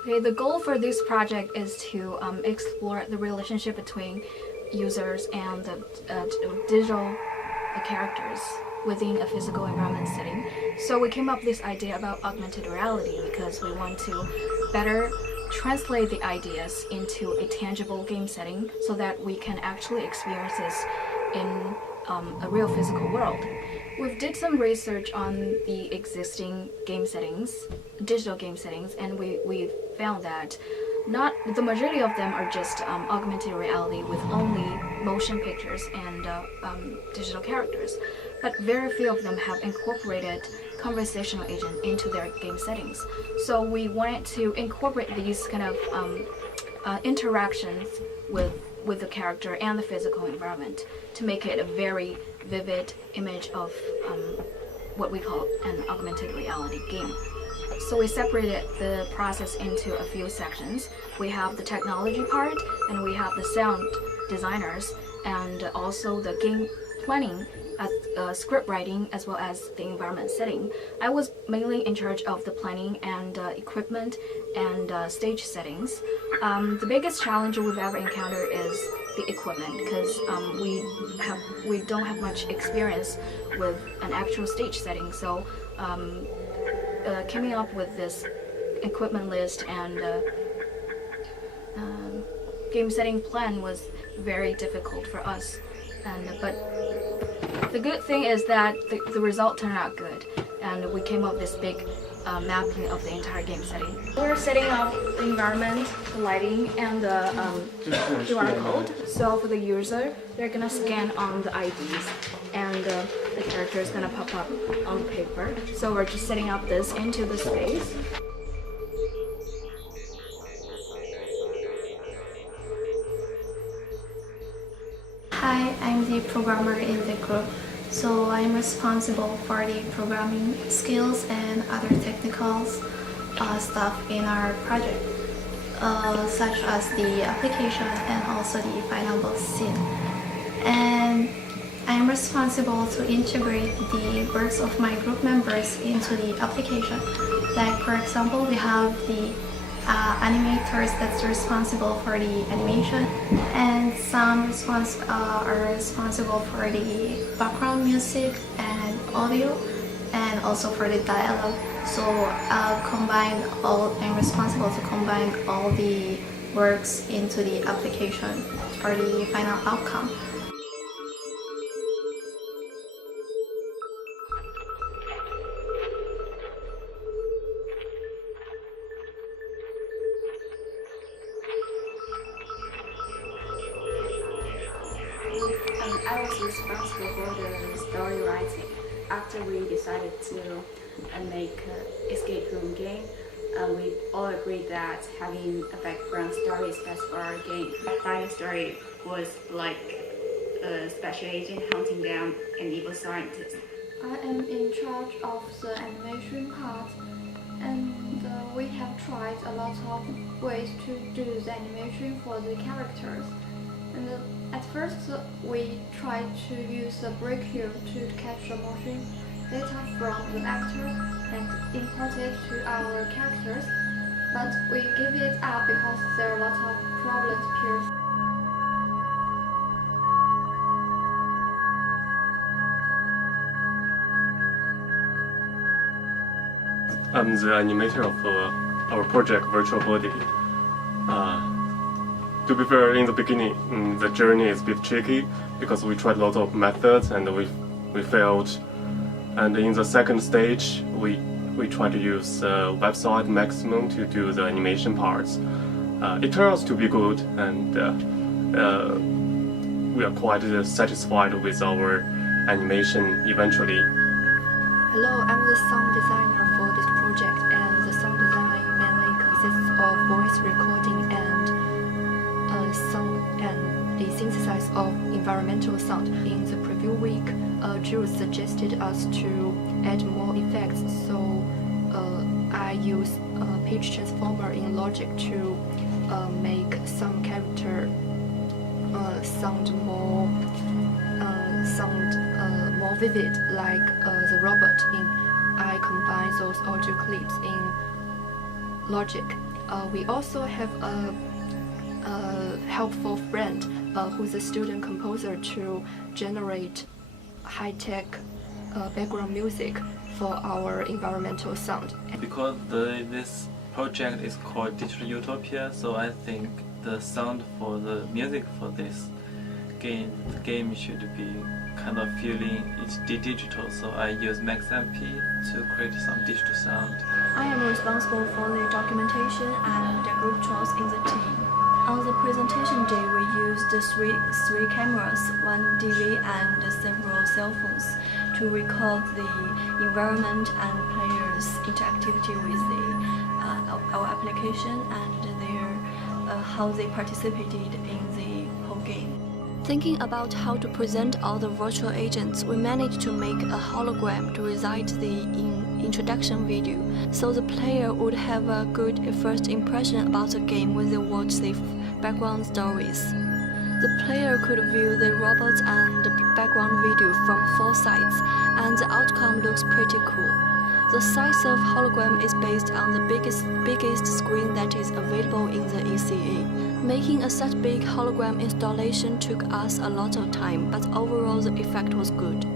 Okay, the goal for this project is to explore the relationship between users and the digital characters within a physical environment setting. So we came up with this idea about augmented reality because we want to better translate the ideas into a tangible game setting so that we can actually experience this in a real physical world. We've did some research on the existing game settings, digital game settings, and we found that not the majority of them are just augmented reality with only motion pictures and digital characters, but very few of them have incorporated conversational agent into their game settings. So we wanted to incorporate these kind of interactions with the character and the physical environment to make it a very vivid image of what we call an augmented reality game. So we separated the process into a few sections. We have the technology part, and we have the sound designers, and also the game planning, script writing, as well as the environment setting. I was mainly in charge of the planning and equipment and stage settings. The biggest challenge we've ever encountered is the equipment because we don't have much experience with an actual stage setting. So coming up with this equipment list and game setting plan was very difficult for us. But the good thing is that the result turned out good, and we came up with this big mapping of the entire game setting. We're setting up the environment, the lighting, and the QR code. So for the user, they're gonna scan on the IDs, and the character is gonna pop up on the paper. So we're just setting up this into the space. Hi, I'm the programmer in the group, so I'm responsible for the programming skills and other technical stuff in our project, such as the application and also the final boss scene. And I'm responsible to integrate the works of my group members into the application. Like for example, we have the animators that's responsible for the animation, and some are responsible for the background music and audio, and also for the dialogue. So I'm responsible to combine all the works into the application for the final outcome. I was responsible for the story writing. After we decided to make an escape room game, we all agreed that having a background story is best for our game. My final story was like a special agent hunting down an evil scientist. I am in charge of the animation part, and we have tried a lot of ways to do the animation for the characters. And at first, we tried to use the break-here to capture motion data from the actors and import it to our characters, but we gave it up because there are a lot of problems here. I'm the animator of our project Virtual Body. To be fair, in the beginning, the journey is a bit tricky because we tried lots of methods and we failed. And in the second stage, we tried to use website maximum to do the animation parts. It turned out to be good, and we are quite satisfied with our animation eventually. Hello, I'm the sound designer for this project, and the sound design mainly consists of voice recording and sound and the synthesis of environmental sound. In the preview week, Jules suggested us to add more effects, so I use a pitch transformer in Logic to make some character sound more vivid, like the robot. I combine those audio clips in Logic. We also have a helpful friend who's a student composer to generate high-tech background music for our environmental sound. Because this project is called Digital Utopia, so I think the sound for the music for this game should be kind of feeling it's digital. So I use MaxMP to create some digital sound. I am responsible for the documentation and the group chores in the team. On the presentation day, we used three cameras, one DV and several cell phones to record the environment and players' interactivity with our application and how they participated in the whole game. Thinking about how to present all the virtual agents, we managed to make a hologram to recite the introduction video, so the player would have a good first impression about the game when they watch the background stories. The player could view the robots and the background video from 4 sides, and the outcome looks pretty cool. The size of hologram is based on the biggest screen that is available in the ECE. Making a such big hologram installation took us a lot of time, but overall the effect was good.